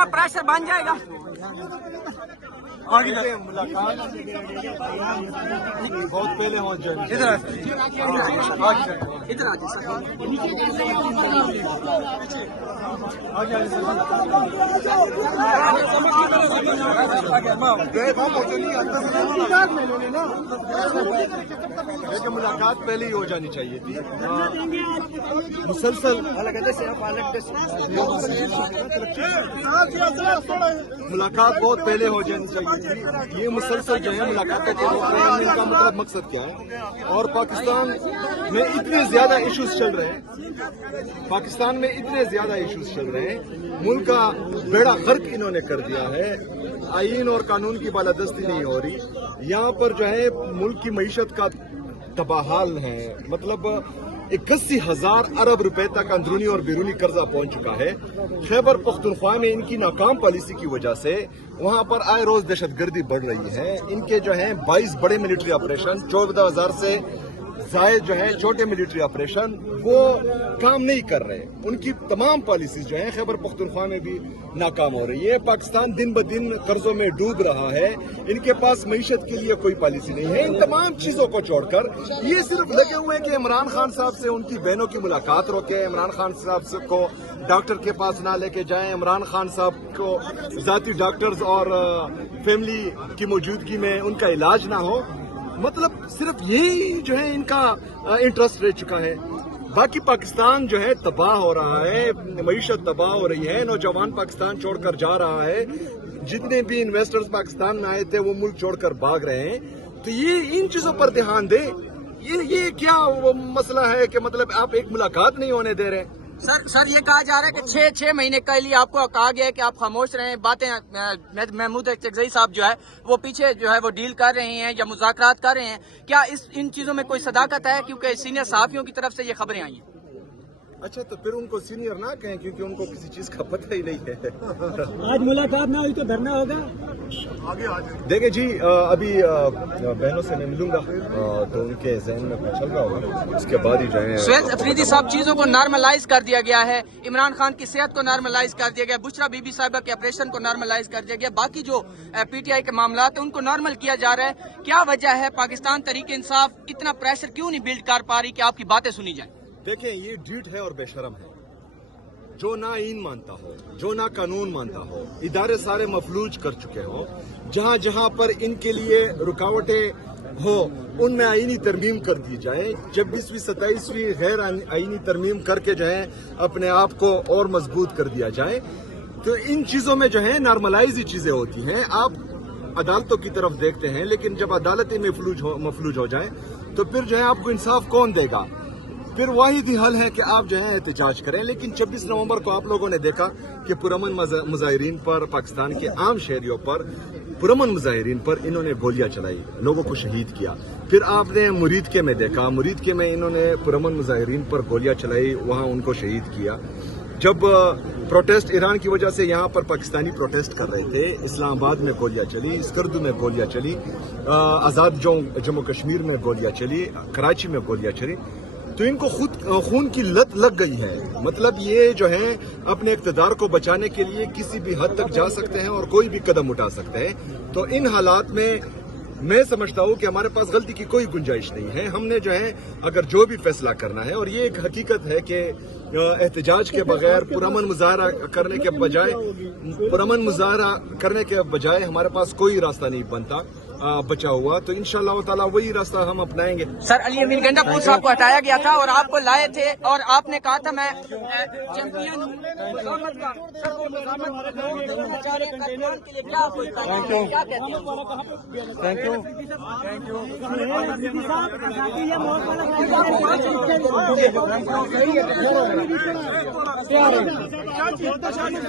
इतना प्रेशर बन जाएगा। आगे मुलाकात बहुत पहले हो जाए। इधर आगे इधर आ जाए। लेकिन मुलाकात पहले ही हो जानी चाहिए थी। मुसलसल मुलाकात बहुत पहले हो जानी चाहिए थी। ये मुसलसल जो है मुलाकातें इनका मतलब मकसद क्या है? और पाकिस्तान में इतने ज्यादा इश्यूज चल रहे हैं, पाकिस्तान में इतने ज्यादा इश्यूज चल रहे हैं, मुल्क का बेड़ा गर्क इन्होंने कर दिया है। आईन और कानून की बालादस्ती नहीं हो रही। यहाँ पर जो है मुल्क की मईशत का तबाहाल है। मतलब 81,000 अरब रुपए तक अंदरूनी और बैरूनी कर्जा पहुंच चुका है। खैबर पख्तूनख्वा में इनकी नाकाम पॉलिसी की वजह से वहां पर आए रोज दहशतगर्दी बढ़ रही है। इनके जो है 22 बड़े मिलिट्री ऑपरेशन, 14,000 से जायद जो है छोटे मिलिट्री ऑपरेशन, वो काम नहीं कर रहे। उनकी तमाम पॉलिसीज जो है खैबर पख्तूनख्वा में भी नाकाम हो रही है। पाकिस्तान दिन ब दिन कर्जों में डूब रहा है। इनके पास मईशत के लिए कोई पॉलिसी नहीं है। इन तमाम चीजों को छोड़कर ये सिर्फ लगे हुए हैं कि इमरान खान साहब से उनकी बहनों की मुलाकात रोके, इमरान खान साहब को डॉक्टर के पास ना लेके जाएं, इमरान खान साहब को जाती डॉक्टर्स और फैमिली की मौजूदगी में उनका इलाज ना हो। मतलब सिर्फ यही जो है इनका इंटरेस्ट रह चुका है। बाकी पाकिस्तान जो है तबाह हो रहा है, मईशत तबाह हो रही है, नौजवान पाकिस्तान छोड़कर जा रहा है। जितने भी इन्वेस्टर्स पाकिस्तान में आए थे वो मुल्क छोड़कर भाग रहे हैं। तो ये इन चीजों पर ध्यान दे। ये क्या वो मसला है कि मतलब आप एक मुलाकात नहीं होने दे रहे? सर ये कहा जा रहा है कि 6 महीने के लिए आपको कहा गया है कि आप खामोश रहें। बातें महमूद चकजई साहब जो है वो पीछे जो है वो डील कर रहे हैं या मुज़ाकरात कर रहे हैं। क्या इन चीजों में कोई सदाकत है? क्योंकि सीनियर सहाफियों की तरफ से ये खबरें आई हैं। अच्छा, तो फिर उनको सीनियर ना कहें क्योंकि उनको किसी चीज का पता ही नहीं है। आज मुलाकात ना हुई तो धरना होगा। देखिए जी, अभी बहनों से मैं मिलूंगा तो उनके जहन में कुछ चल रहा होगा, उसके बाद ही जो है। सुहेल अफरीदी साहब, चीजों को नॉर्मलाइज कर दिया गया है। इमरान खान की सेहत को नॉर्मलाइज कर दिया गया, बुशरा बीबी साहिबा के ऑपरेशन को नॉर्मलाइज कर दिया गया, बाकी जो पीटीआई के मामला है उनको नॉर्मल किया जा रहा है। क्या वजह है? पाकिस्तान तहरीक इंसाफ इतना प्रेशर क्यों नहीं बिल्ड कर पा रही कि आपकी बातें सुनी जाए? देखिए, ये ढीठ है और बेशरम है जो ना आईन मानता हो, जो ना कानून मानता हो। इदारे सारे मफलूज कर चुके हो। जहां जहां पर इनके लिए रुकावटें हो उनमें आईनी तरमीम कर दी जाए। 26वीं 27वीं गैर आईनी तरमीम करके जो है अपने आप को और मजबूत कर दिया जाए। तो इन चीजों में जो है नॉर्मलाइज ही चीजें होती हैं। आप अदालतों की तरफ देखते हैं, लेकिन जब अदालतें मफलूज हो जाए तो फिर जो है आपको इंसाफ कौन देगा? फिर वाहिद ही हल है कि आप जो है एहतजाज करें। लेकिन 26 नवंबर को आप लोगों ने देखा कि पुरअमन मुजाहिरीन पर, पाकिस्तान के आम शहरियों पर, पुरअमन मुजाहिरीन पर इन्होंने गोलियां चलाई, लोगों को शहीद किया। फिर आपने मुरीदके में देखा, मुरीदके में इन्होंने पुरअमन मुजाहिरीन पर गोलियां चलाई, वहां उनको शहीद किया। जब प्रोटेस्ट ईरान की वजह से यहाँ पर पाकिस्तानी प्रोटेस्ट कर रहे थे, इस्लामाबाद में गोलियां चली, स्कर्दू में गोलियां चली, आजाद जम्मू कश्मीर में गोलियां चली, कराची में गोलियां चली। तो इनको खुद खून की लत लग गई है। मतलब ये जो है अपने इक़्तिदार को बचाने के लिए किसी भी हद तक जा सकते हैं और कोई भी कदम उठा सकते हैं। तो इन हालात में मैं समझता हूं कि हमारे पास गलती की कोई गुंजाइश नहीं है। हमने जो है अगर जो भी फैसला करना है, और ये एक हकीकत है कि एहतजाज के बगैर पुरअमन मुजाहरा करने के बजाय हमारे पास कोई रास्ता नहीं बनता बचा हुआ। तो इंशाअल्लाह ताला वही रास्ता हम अपनाएंगे। सर, अली अमीन गंडापुर साहब को हटाया गया था और आपको लाए थे और आपने कहा था मैं चैंपियन हूँ। Thank you.